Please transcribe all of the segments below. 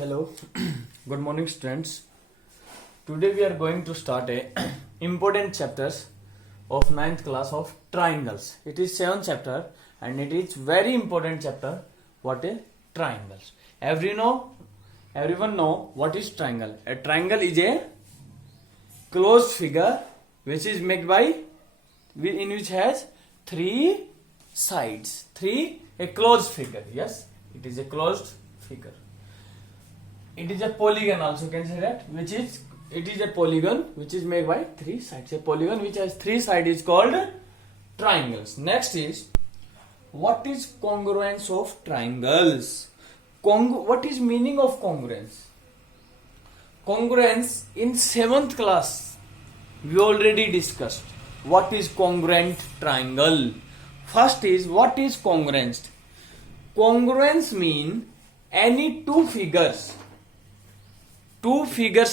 Hello, good morning students. Today we are going to start a important chapters of ninth class of triangles. It is 7th chapter and it is very important chapter. What is triangles? Everyone know what is triangle. A triangle is a closed figure which is made by in which has three sides. A closed figure. Yes, it is a closed figure. It is a polygon also can say that it is a polygon which is made by three sides. A polygon which has three sides is called triangles. Next is what is congruence of triangles? What is meaning of congruence? Congruence in 7th class we already discussed. What is congruent triangle? First is what is congruence? Congruence mean any two figures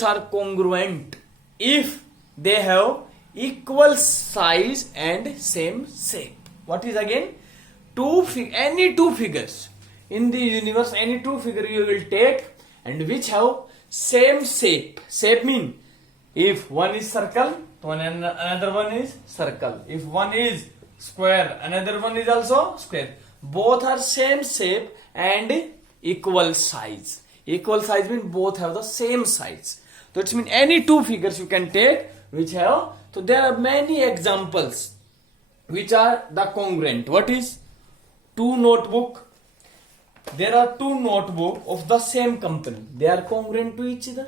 are congruent if they have equal size and same shape. What is again? Any two figures in the universe, any two figure you will take and which have same shape. Shape mean if one is circle, another one is circle. If one is square, another one is also square. Both are same shape and equal size. Equal size means both have the same size. So it means any two figures you can take which have. So there are many examples which are the congruent. What is? Two notebook. There are two notebook of the same company. They are congruent to each other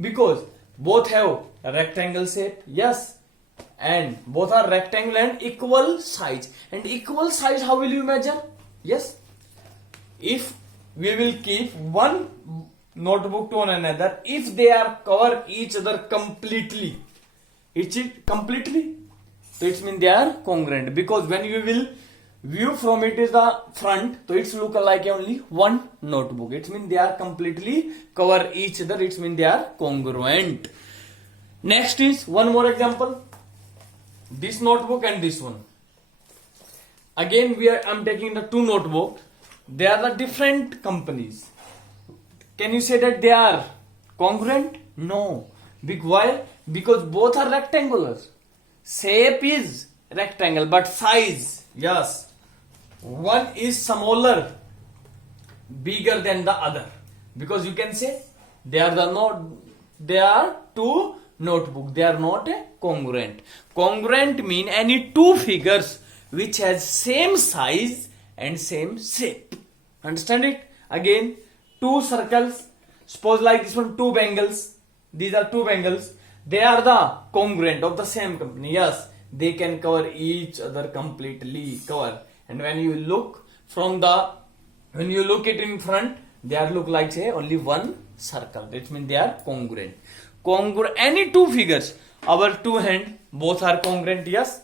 because both have a rectangle shape. Yes. And both are rectangle and equal size. And equal size how will you measure? Yes. If we will keep one notebook to one another, if they are cover each other completely, so it means they are congruent, because when you will view from it is the front, so it's look like only one notebook. It means they are completely cover each other. It means they are congruent. Next is one more example. This notebook and this one. Again I'm taking the two notebook. They are the different companies. Can you say that they are congruent? No. Why? Because both are rectangular. Shape is rectangle, but size, yes. One is smaller, bigger than the other. Because you can say they are two notebook. They are not congruent. Congruent mean any two figures which has same size and same shape. Understand it? Again, two circles. Suppose like this one, two bangles. These are two bangles. They are the congruent of the same company. Yes, they can cover each other completely. Cover. And when you look it in front, they are look like say only one circle. That means they are congruent. Any two figures, our two hand both are congruent. Yes.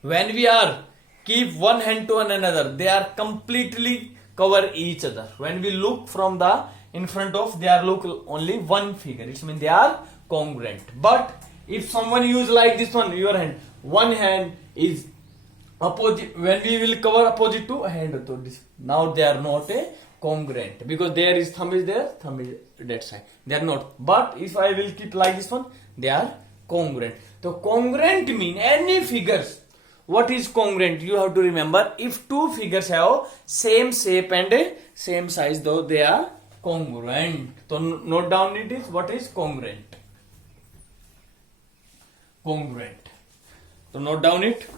When we are keep one hand to one another, they are completely cover each other. When we look from the in front of, they are look only one figure. It means they are congruent. But if someone use like this one, your hand, one hand is opposite. When we will cover opposite to hand, to this. Now they are not a congruent because there is thumb is there, thumb is that side. They are not. But if I will keep like this one, they are congruent. So congruent mean any figures. What is congruent? You have to remember, if two figures have same shape and same size, though they are congruent. So note down it is what is congruent. Congruent. So note down it.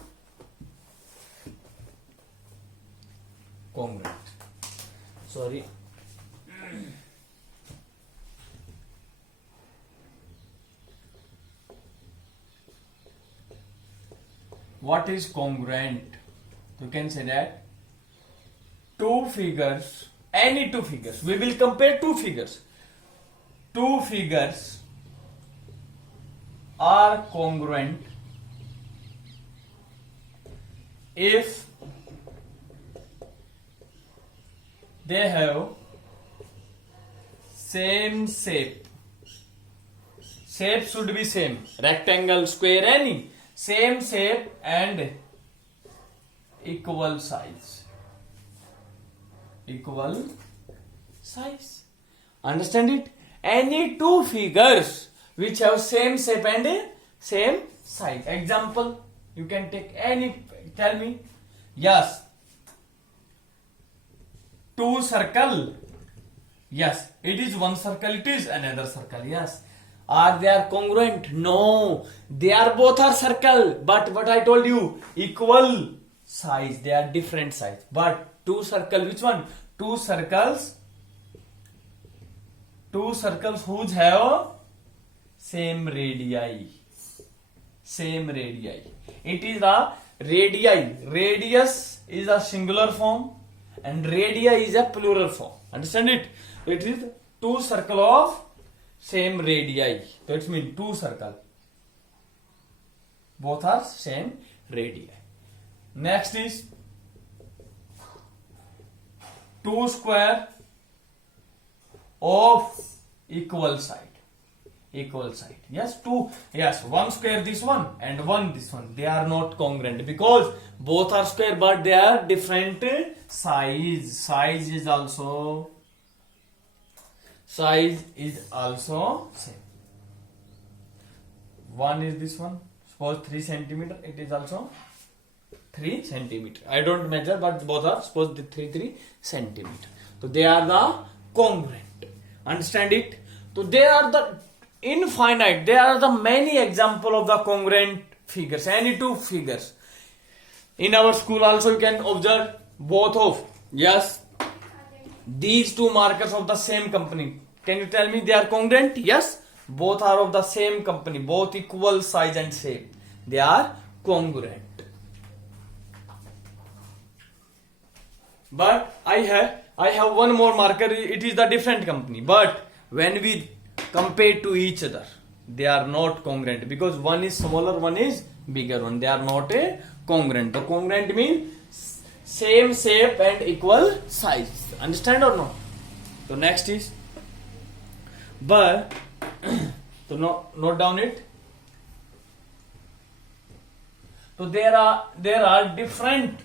Congruent. Sorry. What is congruent? You can say that two figures, any two figures, we will compare two figures. Two figures are congruent if they have same shape. Shape should be same. Rectangle, square, any. Same shape and equal size. Equal size. Understand it? Any two figures which have same shape and same size. Example, you can take any, tell me. Yes. Two circle. Yes. It is one circle, it is another circle. Yes. Are they are congruent? No. They are both are circle. But what I told you, equal size. They are different size. But two circle, which one? Two circles whose have same radii. Same radii. It is a radii. Radius is a singular form and radii is a plural form. Understand it? It is two circle of same radii. That means two circle. Both are same radii. Next is two square of equal side. Equal side. Yes, two. Yes, one square this one and one this one. They are not congruent because both are square but they are different size. Size is also same. One is this one. Suppose 3 centimeter. It is also 3 centimeter. I don't measure, but both are suppose the 3 centimeter. So they are the congruent. Understand it? So they are the infinite. There are the many example of the congruent figures. Any two figures. In our school also you can observe both of, yes, these two markers of the same company. Can you tell me they are congruent? Yes. Both are of the same company. Both equal size and shape. They are congruent. But I have one more marker. It is the different company. But when we compare to each other, they are not congruent because one is smaller, one is bigger one. They are not a congruent. The congruent means same shape and equal size. Understand or not? So next is, but so note down it. So there are different.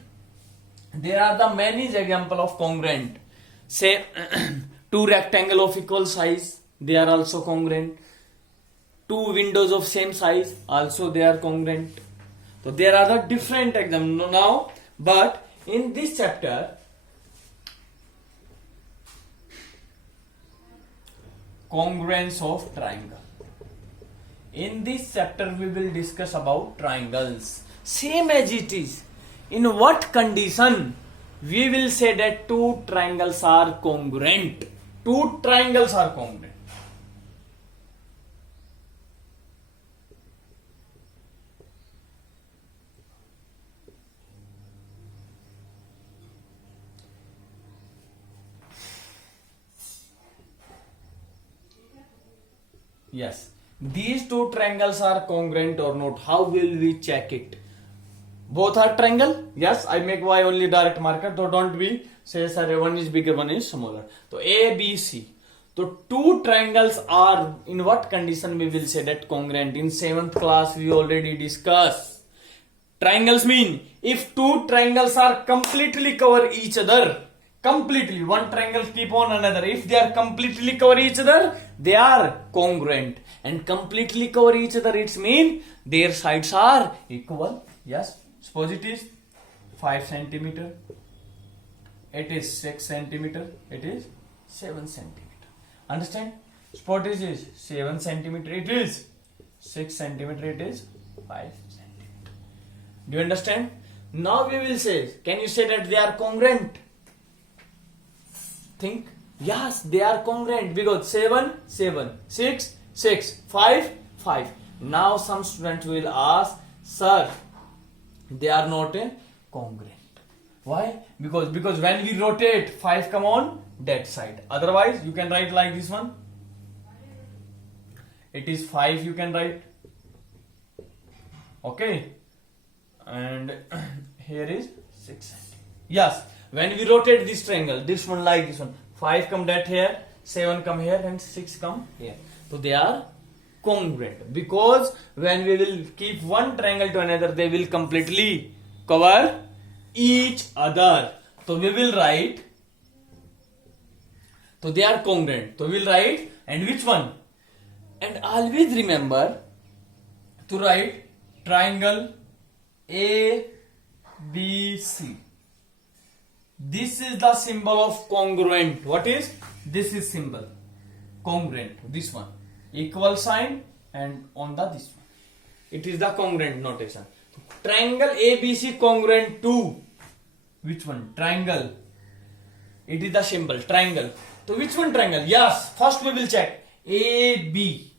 There are the many example of congruent. Say two rectangle of equal size, they are also congruent. Two windows of same size, also they are congruent. So there are the different examples now. But in this chapter, congruence of triangle. In this chapter we will discuss about triangles. Same as it is. In what condition we will say that two triangles are congruent? Two triangles are congruent. Yes. These two triangles are congruent or not. How will we check it? Both are triangle? Yes, I make Y only direct marker. So don't be say sir one is bigger, one is smaller. So A, B, C. So two triangles are in what condition we will say that congruent? In 7th class we already discussed. Triangles mean if two triangles are completely cover each other. Completely. One triangle keep on another. If they are completely cover each other, they are congruent. And completely cover each other, it means their sides are equal. Yes. Suppose it is 5 centimeter. It is 6 centimeter. It is 7 centimeter. Understand? Suppose it is 7 centimeter. It is 6 centimeter. It is 5 centimeter. Do you understand? Now we will say, can you say that they are congruent? Think. Yes, they are congruent because 7, 7, 6, 6, 5, 5. Now some students will ask, sir, they are not congruent. Why? Because when we rotate, 5 come on that side. Otherwise, you can write like this one. It is 5 you can write. Okay. And here is 6 centimeter. Yes. When we rotate this triangle, this one like this one, 5 come that here, 7 come here and 6 come here. So they are congruent because when we will keep one triangle to another, they will completely cover each other. So we will write So they are congruent. So we'll write, and which one? And always remember to write triangle ABC. This is the symbol of congruent. What is? This is symbol. Congruent. This one. Equal sign and on the this one. It is the congruent notation. Triangle ABC congruent to which one? Triangle. It is the symbol. Triangle. So which one triangle? Yes. First we will check. AB.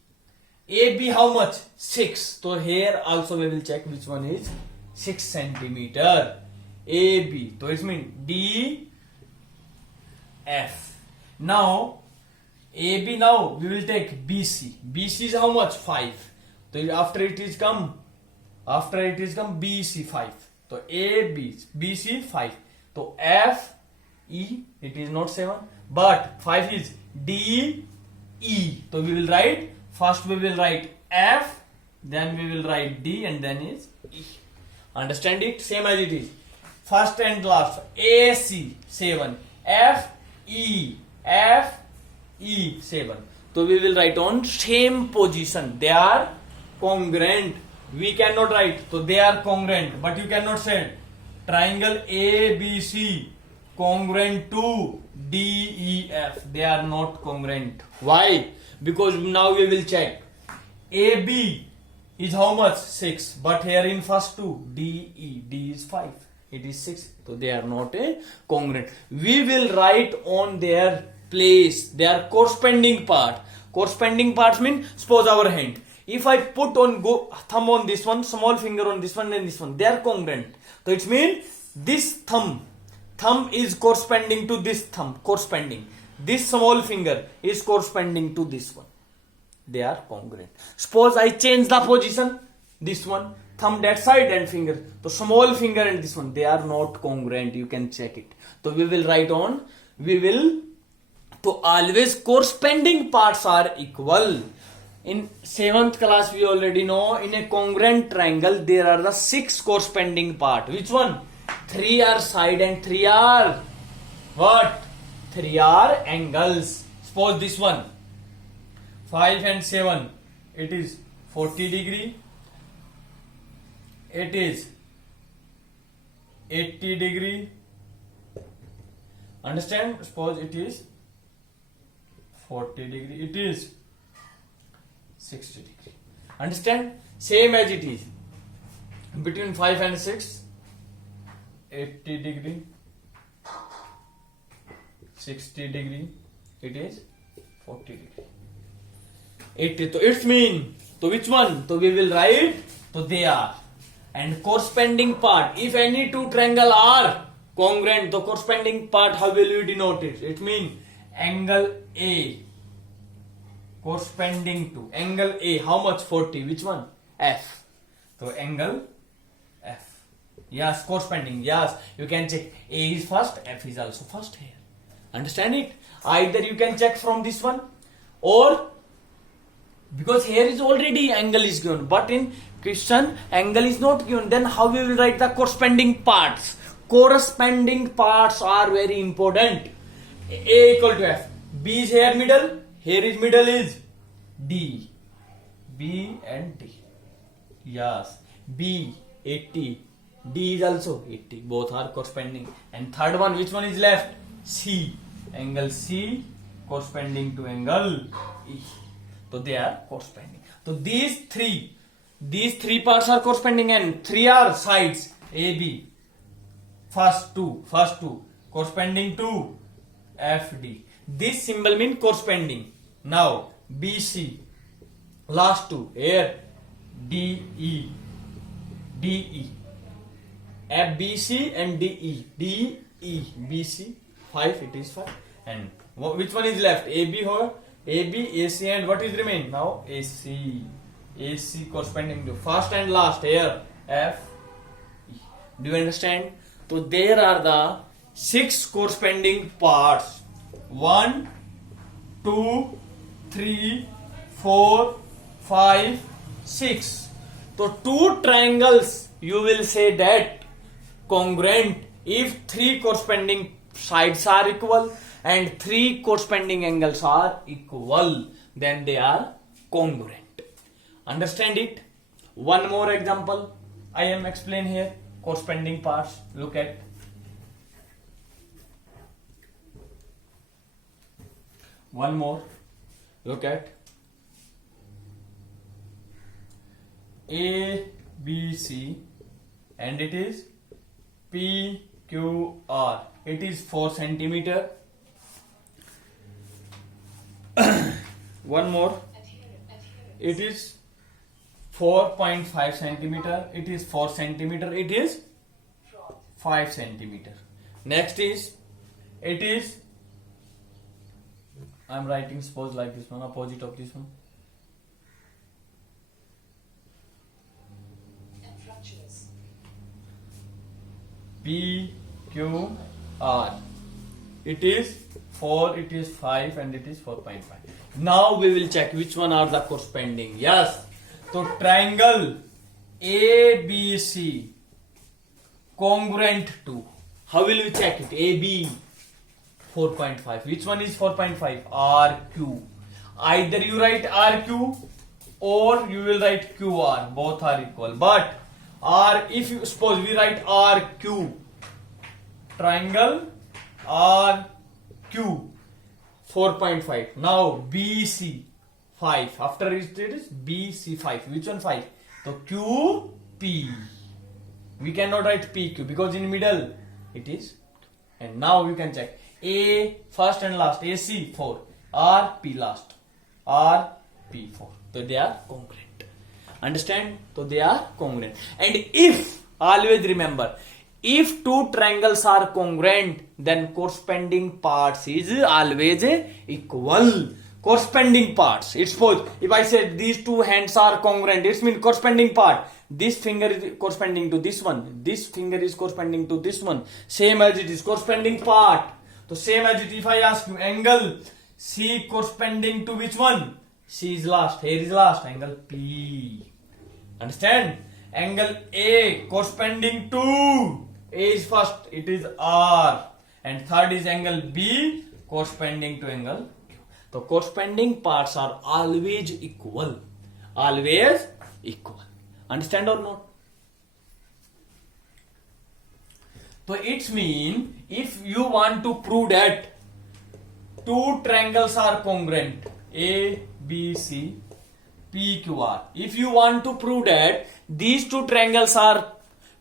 AB how much? 6. So here also we will check which one is 6 centimeter. AB. So it means DF. Now AB, now we will take BC. BC is how much? 5. So after it is come BC 5. So AB, BC 5. So F, E, it is not 7, but 5 is D, E. So we will write, first we will write F, then we will write D, and then is E. Understand it? Same as it is. First and last. AC 7. F, E, 7. So we will write on same position. They are congruent. We cannot write. So they are congruent. But you cannot say triangle ABC congruent to DEF. They are not congruent. Why? Because now we will check. AB is how much? 6. But here in first two, DE. D is 5. It is 6. So they are not congruent. We will write on their place, their corresponding part. Corresponding parts mean, suppose our hand. If I put on thumb on this one, small finger on this one and this one, they are congruent. So it means this thumb is corresponding to this thumb, corresponding. This small finger is corresponding to this one. They are congruent. Suppose I change the position, this one, thumb that side and finger. So small finger and this one, they are not congruent. You can check it. So we will write on, so always corresponding parts are equal. In 7th class we already know, in a congruent triangle there are the 6 corresponding parts. Which one? 3 are side and 3 are what? 3 are angles. Suppose this one, 5 and 7, it is 40 degree. It is 80 degree. Understand? Suppose it is 40 degree. It is 60 degree. Understand? Same as it is. Between 5 and 6, 80 degree, 60 degree, it is 40 degree. 80. So it's mean. So which one? So we will write. So they are. And corresponding part. If any two triangle are congruent, the corresponding part, how will you denote it? It means angle A corresponding to angle A. How much? 40. Which one? F. So angle F. Yes, corresponding. Yes, you can check. A is first, F is also first here. Understand it? Either you can check from this one, or because here is already angle is given, but in question angle is not given. Then how we will write the corresponding parts? Corresponding parts are very important. A equal to F. B is here middle. Here is middle is D. B and D. Yes. B 80. D is also 80. Both are corresponding. And third one, which one is left? C. Angle C corresponding to angle E. So they are corresponding. So these three parts are corresponding and 3 are sides. A, B. First two corresponding to F, D. This symbol means corresponding. Now BC, last two here, DE, FBC and DE, BC 5. It is 5. And which one is left? AB or AB, AC, and what is remain now? AC corresponding to first and last here, F, E. Do you understand? So there are the 6 corresponding parts. 1, 2, 3, 4, 5, 6. So 2 triangles you will say that congruent if 3 corresponding sides are equal and three corresponding angles are equal, then they are congruent. Understand it? One more example I am explain here. Corresponding parts. Look at. One more. Look at. A, B, C, and it is P, Q, R. It is 4 centimeter. One more. It is 4.5 centimeter. It is 4 centimeter. It is 5 centimeter. Next is, it is, I am writing suppose like this one, opposite of this one. P, Q, R. It is 4, it is 5, and it is 4.5. Now we will check which one are the corresponding. Yes. So triangle ABC congruent to. How will we check it? AB 4.5. Which one is 4.5? RQ. Either you write RQ or you will write QR. Both are equal. But if you suppose we write RQ, triangle RQ 4.5. Now BC 5. After it is BC 5. Which one 5? So QP. We cannot write PQ because in middle it is. And now you can check. A first and last. AC 4. RP last. RP4. So they are congruent. Understand? So they are congruent. And if, always remember, if two triangles are congruent, then corresponding parts is always equal. Corresponding parts. It's suppose if I said these two hands are congruent, it means corresponding part. This finger is corresponding to this one. This finger is corresponding to this one. Same as it is corresponding part. So same as it, if I ask you angle C corresponding to which one? C is last. Here is last. Angle P. Understand? Angle A corresponding to A is first. It is R. And third is angle B corresponding to angle Q. So corresponding parts are always equal. Always equal. Understand or not? So it means if you want to prove that two triangles are congruent, A, B, C, P, Q, R. If you want to prove that these two triangles are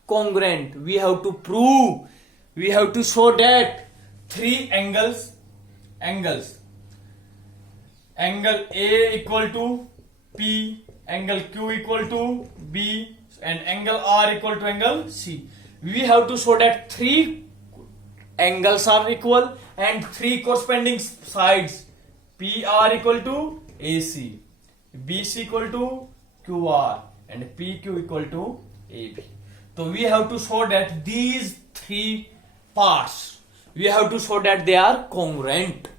congruent, we have to show that three angles, angle A equal to P, angle Q equal to B, and angle R equal to angle C. We have to show that three angles are equal and three corresponding sides, PR equal to AC, BC equal to QR, and PQ equal to AB. So we have to show that these three parts, we have to show that they are congruent.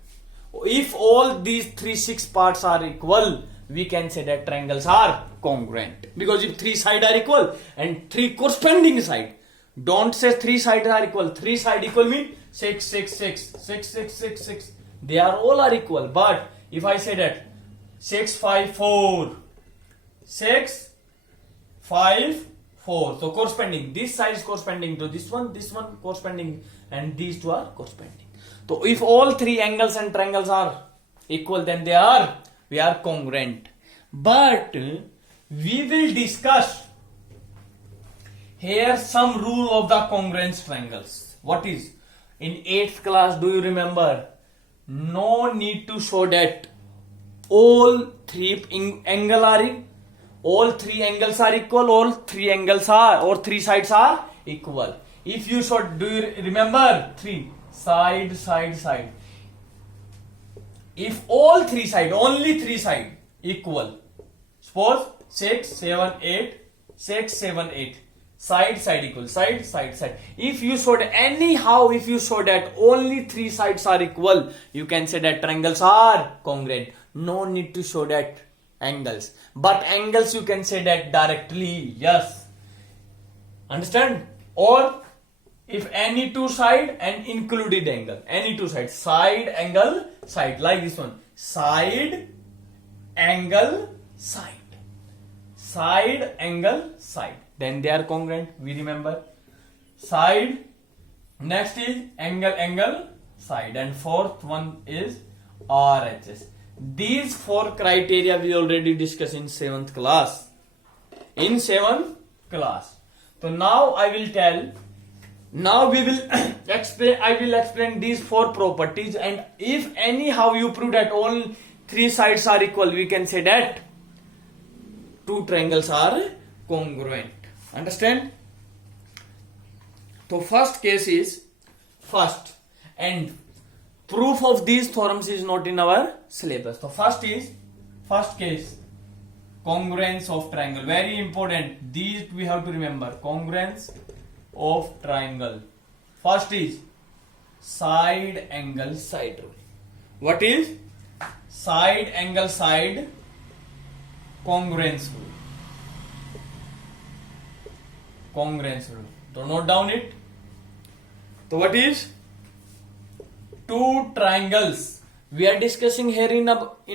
If all these 6 parts are equal, we can say that triangles are congruent. Because if 3 sides are equal and 3 corresponding sides, don't say 3 sides are equal. 3 sides equal mean 6, 6, 6, 6, 6, 6, 6. They are all are equal. But if I say that 6, 5, 4, 6, 5, 4. So corresponding. This side is corresponding to this one corresponding, and these two are corresponding. So if all 3 angles and triangles are equal, then we are congruent. But we will discuss here some rule of the congruence triangles. What is? In 8th class, do you remember? No need to show that all 3 all 3 angles are equal, all 3 angles are, or 3 sides are equal. If you show, do you remember 3? Side, side, side. If all 3 sides, only 3 sides equal, suppose 6, 7, 8, 6, 7, 8. Side, side equal, side, side, side. If you show that only 3 sides are equal, you can say that triangles are congruent. No need to show that angles. But angles you can say that directly, yes. Understand? Or if any two side and included angle, any two side, side angle side, like this one, side angle side, side angle side, then they are congruent, we remember. Side, next is angle angle side, and fourth one is RHS. These four criteria we already discussed in 7th class. In 7th class. So now I will tell, now we will explain, I will explain these four properties, and if anyhow you prove that all three sides are equal, we can say that two triangles are congruent. Understand? So first case is first, and proof of these theorems is not in our syllabus. So first case, congruence of triangle, very important. These we have to remember. Congruence of triangle. First is side angle side rule. What is side angle side congruence rule? Congruence rule. So note down it. So what is two triangles? We are discussing here in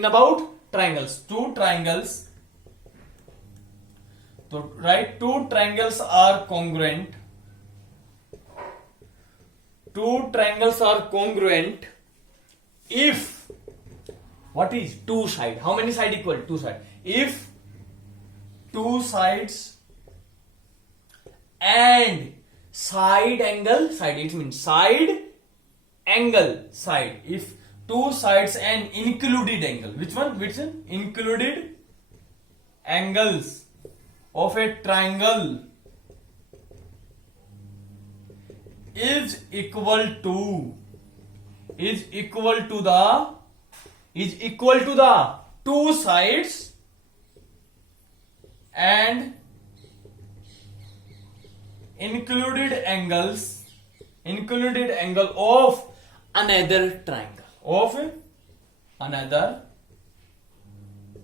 about triangles. Two triangles. So right, two triangles are congruent. Two triangles are congruent if, what is two side? How many side equal? Two side. If two sides and side angle side, it means side angle side. If two sides and included angle, which one? Which one? Included angles of a triangle is equal to the two sides and included angle of another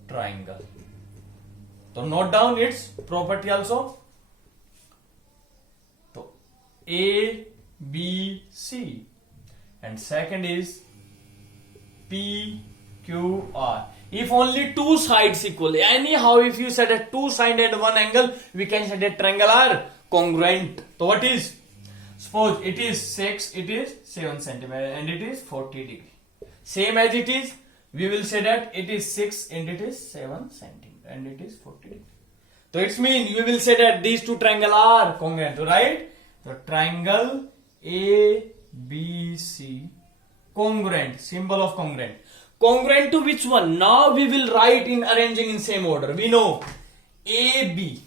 triangle. So note down its property also. So A, B, C, and second is P, Q, R. If only two sides equal, anyhow if you set a two side and one angle, we can set a triangle are congruent. So what is? Suppose it is 6, it is 7 centimeter and it is 40 degree. Same as it is, we will say that it is 6 and it is 7 centimeter and it is 40 degree. So it means we will say that these two triangles are congruent, right? So triangle ABC congruent, symbol of congruent. Congruent to which one? Now we will write in arranging in same order. We know AB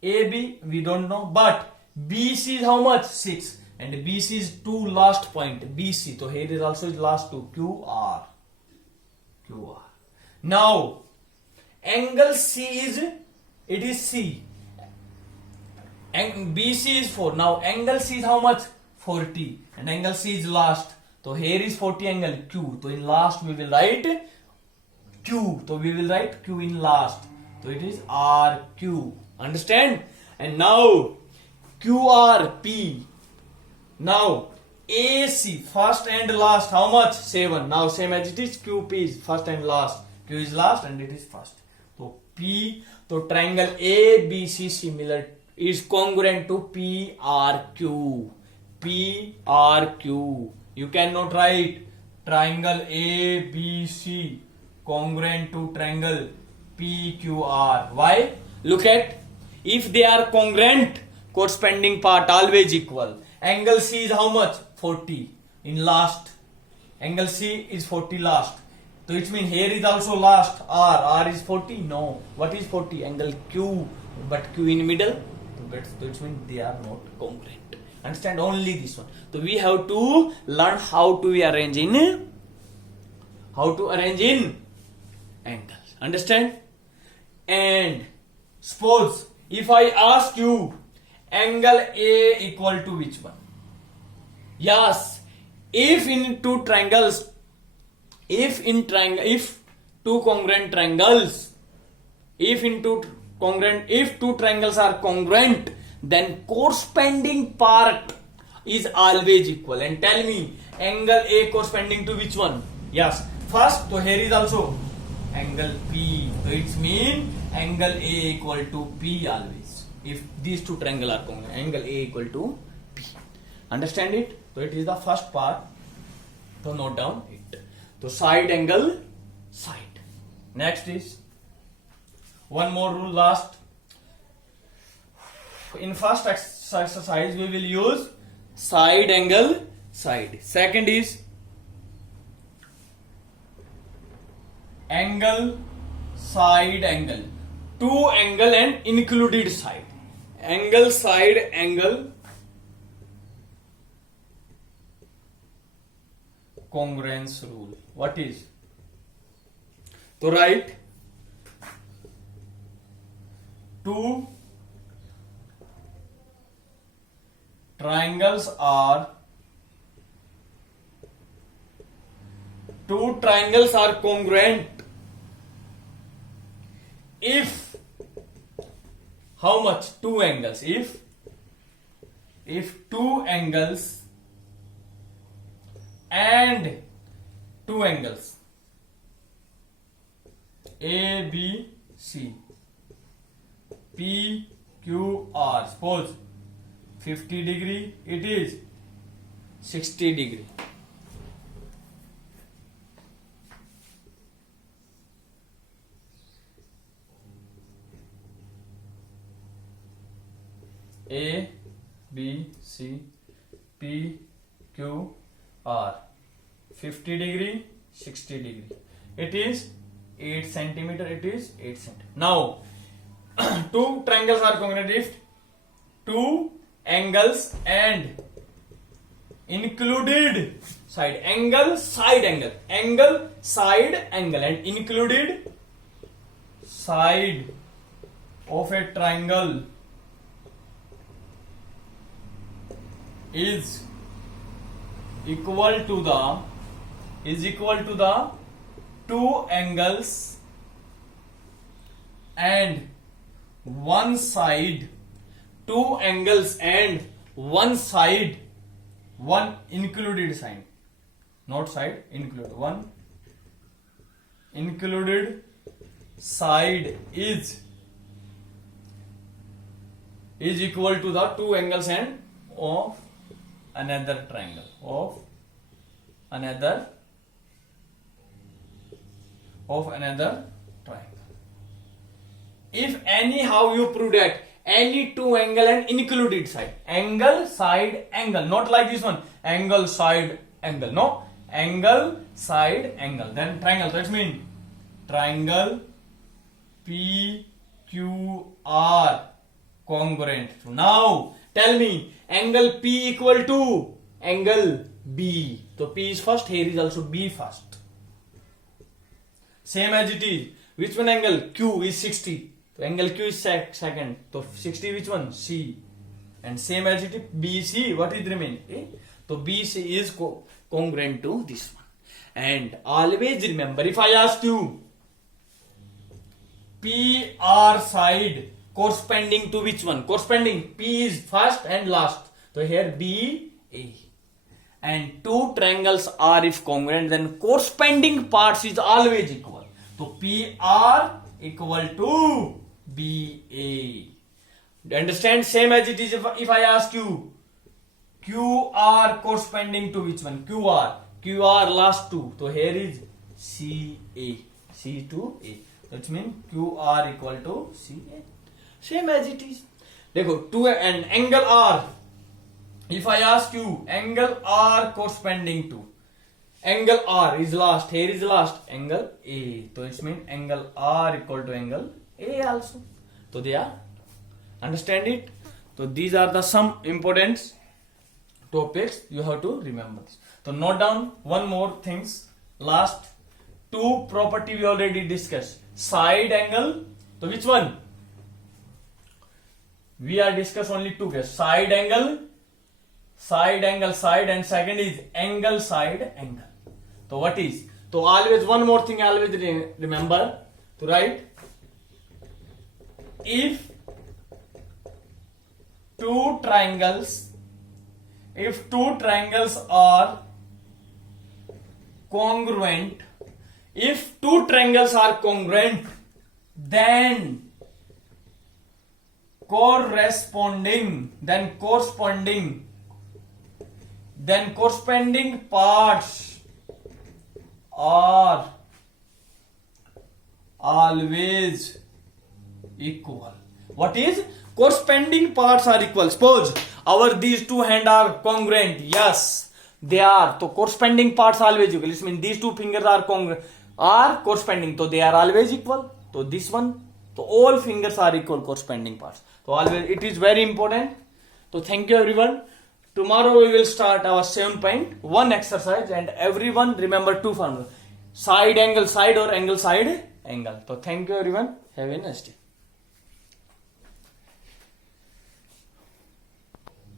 we don't know, but BC is how much? 6, and BC is two last point BC. So here is also last two QR. Now angle C is, it is C, and BC is 4. Now angle C is how much? 40, and angle C is last. So here is 40 angle Q. So in last we will write Q. So we will write Q in last. So it is RQ. Understand? And now QRP. Now AC, first and last, how much? 7. Now same as it is, QP is first and last. Q is last and it is first. So P, so triangle ABC similar is congruent to PRQ. PRQ. You cannot write triangle ABC congruent to triangle PQR. Why? Look at, if they are congruent, corresponding part always equal. Angle C is how much? 40 in last. Angle C is 40 last. So it means here is also last. R is 40. No. What is 40? Angle Q, but Q in middle. So it means they are not congruent. Understand? Only this one. So we have to learn how to arrange in angles. Understand? And suppose if I ask you angle A equal to which one? Yes, if two congruent triangles, if two triangles are congruent, then corresponding part is always equal. And tell me, angle A corresponding to which one? Yes, first, so here is also angle P. So it's mean angle A equal to P always. If these two triangles are congruent, angle A equal to P. Understand it? So it is the first part. So note down it. So side angle, side. Next is one more rule last. In first exercise we will use side angle, side. Second is angle, side, angle. Two angle and included side. Angle, side, angle. Congruence rule. What is? So write two triangles are congruent if how much? Two angles. If two angles and two angles A, B, C, P, Q, R, suppose 50 degree, it is 60 degree. A, B, C, P, Q, R, 50 degree, 60 degree. It is 8 centimeter. It is 8 centimeter. Now, two triangles are congruent if two angles and included side. Angle, side, angle. Angle, side, angle, and included side of a triangle is equal to the two angles and one side, two angles and one side, one included side, not side, included, one included side is equal to the two angles and of another triangle, of another triangle. If anyhow you prove that any two angle and included side, angle, side, angle, not like this one, angle, side, angle, no, angle, side, angle, then triangle. That means triangle P, Q, R congruent. So now tell me, angle P equal to angle B. So P is first, here is also B first. Same as it is. Which one angle? Q is 60. So angle Q is second. So 60 which one? C. And same as it is BC. What is remain? A. So BC is congruent to this one. And always remember, if I ask you PR side corresponding to which one? Corresponding, P is first and last. So here B, A. And two triangles are if congruent, then corresponding parts is always equal. So PR equal to BA. Understand? Same as it is if I ask you QR corresponding to which one? QR last two. So here is CA. C to A. That means QR equal to CA. Same as it is. Dekho, two and angle R. If I ask you angle R corresponding to, angle R is last, here is last, angle A. So it means angle R equal to angle A also. So they are, understand it? So these are the some important topics you have to remember. So note down one more things. Last two property we already discussed. Side angle. So which one? We are discuss only two cases. Side angle, side, and second is angle, side, angle. So what is? So always one more thing always remember to write. If two triangles if two triangles are congruent, if two triangles are congruent, then corresponding parts are always equal. What is corresponding parts are equal? Suppose our these two hands are congruent. Yes, they are. So corresponding parts always equal. It means these two fingers are corresponding. So they are always equal. So this one. So all fingers are equal corresponding parts. So always it is very important. So thank you everyone. Tomorrow we will start our 7.1 exercise, and everyone remember two formulas: side angle side or angle side angle. So thank you everyone. Have a nice day.